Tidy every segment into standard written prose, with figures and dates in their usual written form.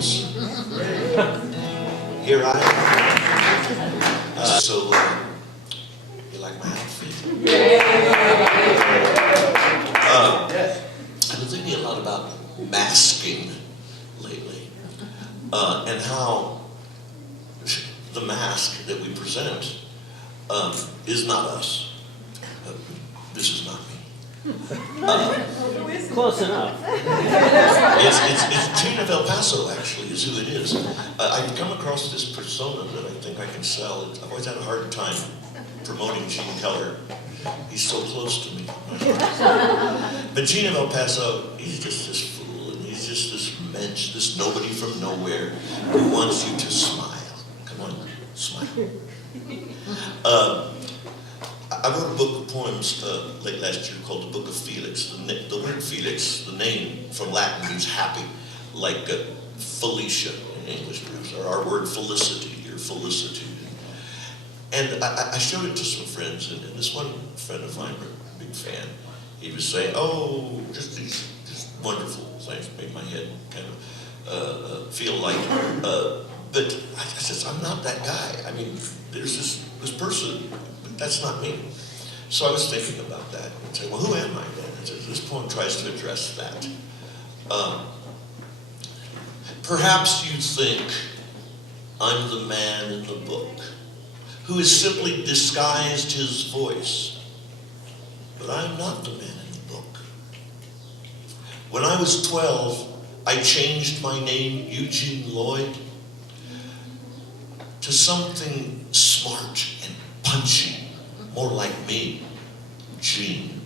Beatles. Here I am. You like my outfit? I've been thinking a lot about masking lately, and how the mask that we present is not us. This is not me. Close enough. It's Gene of El Paso, actually, is who it is. I've come across this persona that I think I can sell. I've always had a hard time promoting Gene Keller. He's so close to me. But Gene of El Paso, he's just this fool, and he's just this mensch, this nobody from nowhere who wants you to smile. Come on, smile. I wrote a book of poems late last year called The Book of Felix. The word Felix, the name from Latin, means happy, like Felicia in English, perhaps, or our word felicity or felicitude. And I showed it to some friends, and this one friend of mine, a big fan, he was saying, oh, just these wonderful things, made my head kind of feel light. But I said, I'm not that guy. I mean, there's this person, but that's not me. So I was thinking about that and saying, well, who am I then? And this poem tries to address that. Perhaps you think I'm the man in the book who has simply disguised his voice, but I'm not the man in the book. When I was 12, I changed my name, Eugene Lloyd, to something smart and punchy, more like me, Gene.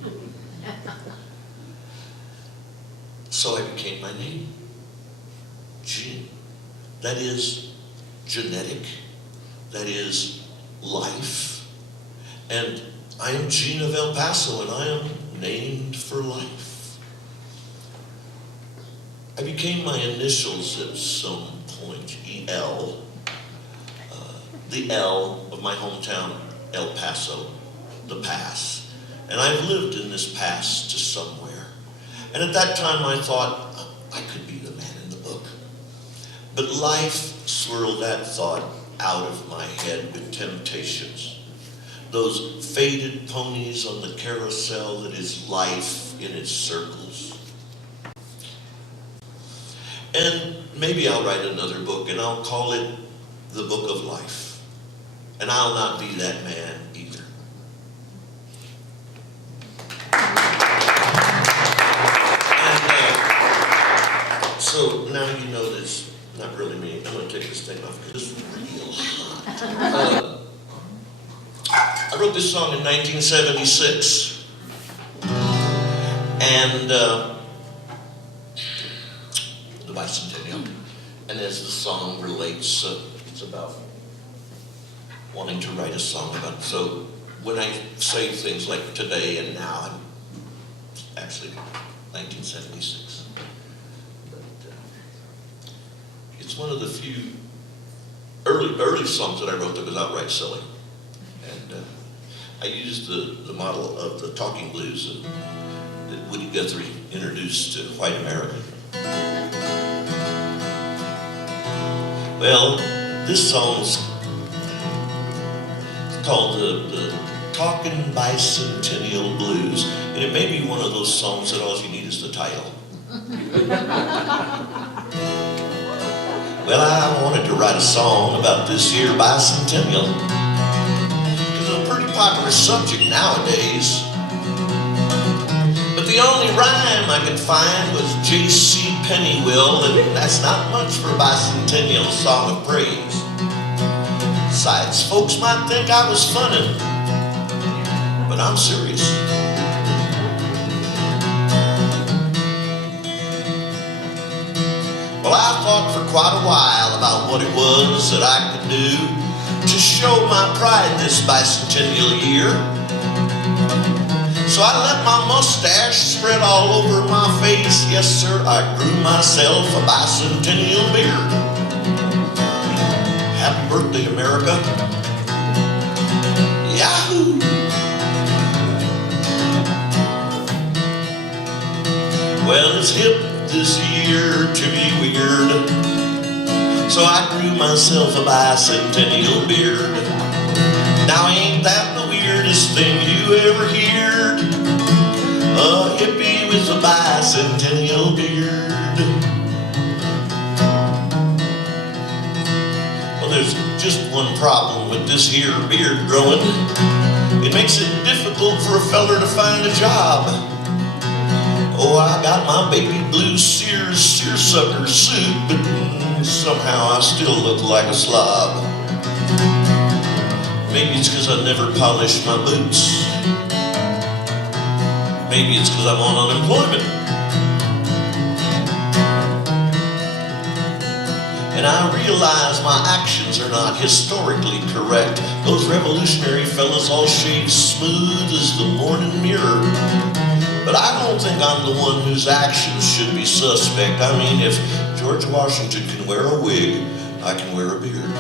So I became my name, Gene. That is genetic, that is life. And I am Gene of El Paso, and I am named for life. I became my initials at some point, E.L., the L of my hometown, El Paso, the pass. And I've lived in this pass to somewhere. And at that time I thought, I could be the man in the book. But life swirled that thought out of my head with temptations. Those faded ponies on the carousel that is life in its circles. And maybe I'll write another book and I'll call it The Book of Life. And I'll not be that man either. And so now you know this, not really me. I'm going to take this thing off because it's real hot. I wrote this song in 1976. And the bicentennial. And as the song relates, it's about wanting to write a song about. So when I say things like today and now, I'm actually 1976. But it's one of the few early songs that I wrote that was outright silly. And I used the model of the talking blues that Woody Guthrie introduced to white America. Well, this song's called the Talking Bicentennial Blues. And it may be one of those songs that all you need is the title. Well, I wanted to write a song about this here bicentennial, because it's a pretty popular subject nowadays. But the only rhyme I could find was J.C. Pennywell, and that's not much for a bicentennial song of praise. Besides, folks might think I was funning, but I'm serious. Well, I thought for quite a while about what it was that I could do to show my pride this bicentennial year. So I let my mustache spread all over my face. Yes, sir, I grew myself a bicentennial beard. Happy birthday, America. Yahoo! Well, it's hip this year to be weird. So I grew myself a bicentennial beard. Now ain't that the weirdest thing you ever heard? A hippie with a bicentennial beard. Well, there's just one problem with this here beard growing. It makes it difficult for a feller to find a job. Oh, I got my baby blue seersucker suit, but somehow I still look like a slob. Maybe it's because I never polished my boots. Maybe it's because I'm on unemployment. And I realize my actions are not historically correct. Those revolutionary fellas all shave smooth as the morning mirror. But I don't think I'm the one whose actions should be suspect. I mean, if George Washington can wear a wig, I can wear a beard.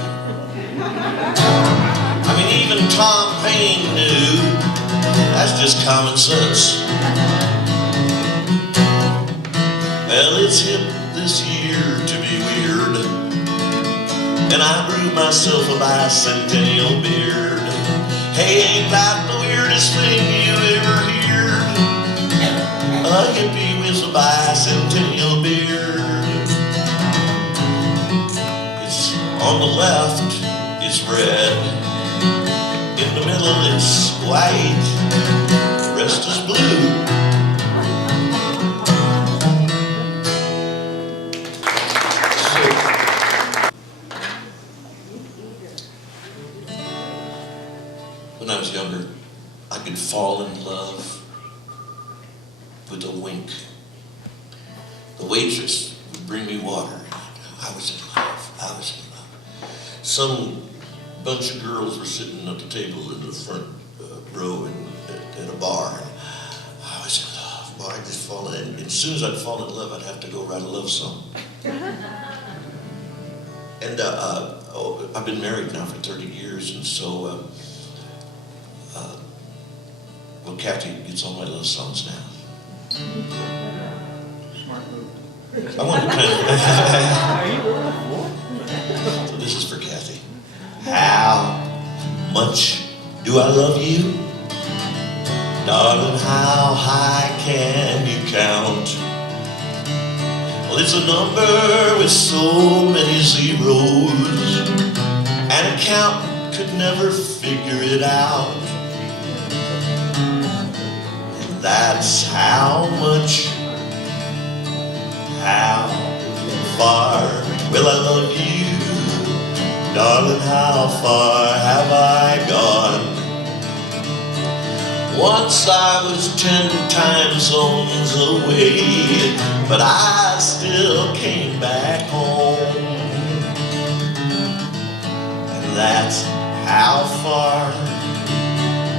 I mean, even Tom Paine knew that's just common sense. Well, it's hip this year to be weird, and I grew myself a bicentennial beard. Hey, ain't that the weirdest thing you ever heard? A hippie with a bicentennial beard. It's on the left, it's red. In the middle, it's white. The rest is blue. When I was younger, I could fall in love with a wink. The waitress would bring me water. I was in love. Some bunch of girls were sitting at the table in the front row at a bar. And I was in love. Boy, I just fall in. As soon as I'd fall in love, I'd have to go write a love song. And I've been married now for 30 years, and so well, Kathy gets all my love songs now. Smart move. I want to kind of. So this is for Kathy. How much do I love you? Darling, how high can you count? Well, it's a number with so many zeros. An accountant could never figure it out. That's how much, how far will I love you? Darling, how far have I gone? Once I was 10 time zones away, but I still came back home. And that's how far,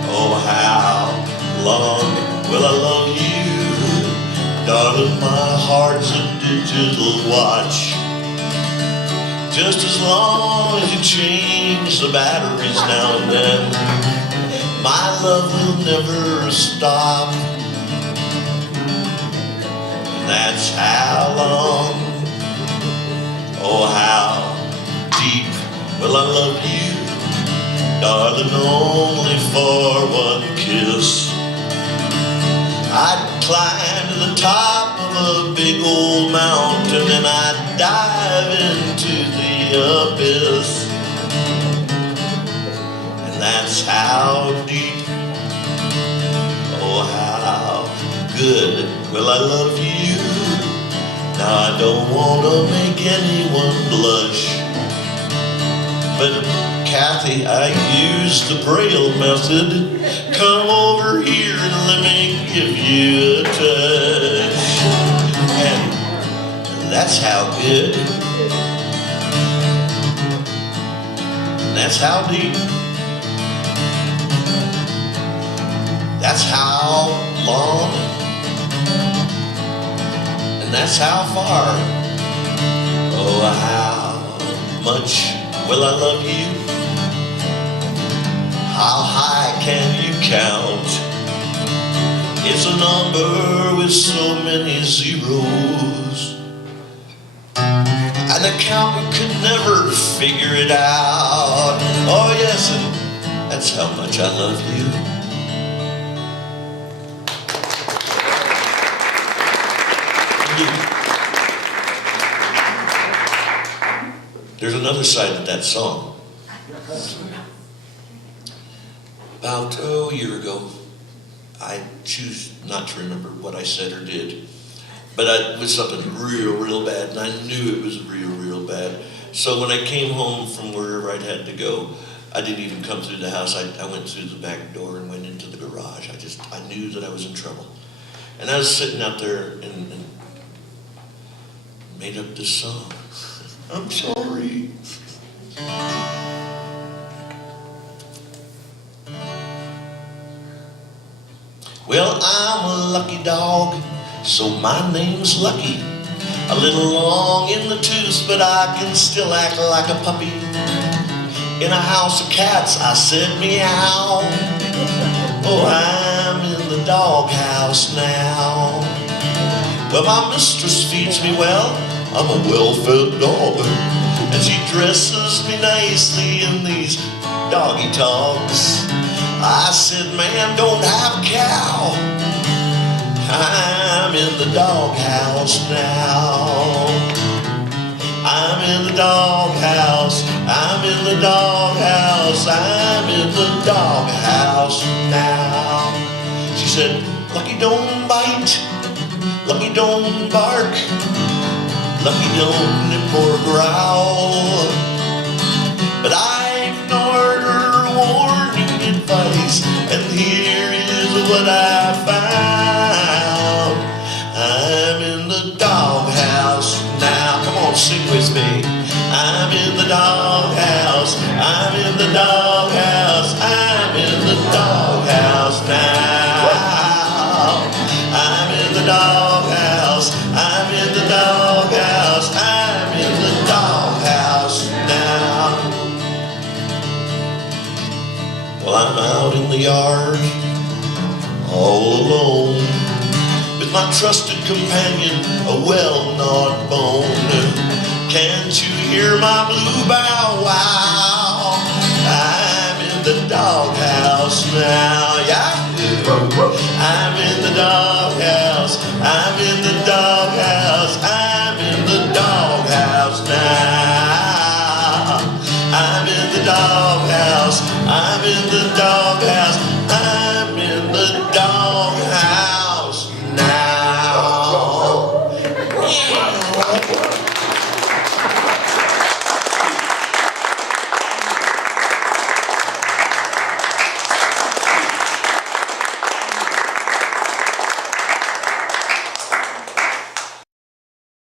oh how long will I love you? Darling, my heart's a digital watch. Just as long as you change the batteries now and then, my love will never stop. And that's how long, oh how deep will I love you? Darling, only for one kiss. I'd climb to the top of a big old mountain and I'd dive into the abyss. And that's how deep, oh how good will I love you? Now I don't want to make anyone blush, but Kathy, I use the Braille method. Come over here and let me give you a touch. And that's how good. And that's how deep. That's how long. And that's how far. Oh, how much will I love you? How high can you count? It's a number with so many zeros. An accountant could never figure it out. Oh yes, and that's how much I love you. There's another side to that song. About a year ago, I choose not to remember what I said or did, but it was something real bad, and I knew it was real bad. So when I came home from wherever I had to go, I didn't even come through the house. I went through the back door and went into the garage. I knew that I was in trouble. And I was sitting out there and made up this song. I'm sorry. Well, I'm a lucky dog, so my name's Lucky. A little long in the tooth, but I can still act like a puppy. In a house of cats, I said meow. Oh, I'm in the doghouse now. Well, my mistress feeds me well. I'm a well-fed dog, and she dresses me nicely in these doggy togs. I said, ma'am, don't have a cow. I'm in the doghouse now. I'm in the doghouse. I'm in the doghouse. I'm in the doghouse now. She said, Lucky don't bite. Lucky don't bark. Lucky don't nip or growl. But I ignored her warning advice, and here is what I found. I'm in the doghouse now. Come on, sing with me. I'm in the doghouse. I'm in the doghouse. I'm in the doghouse now. I'm in the doghouse. I'm in the doghouse. I'm in the doghouse now. Well, I'm out in the yard, all alone, with my trusted companion, a well-gnawed bone. Can't you hear my blue bow wow? I'm in the doghouse now, yeah. I'm in the doghouse. I'm in the doghouse.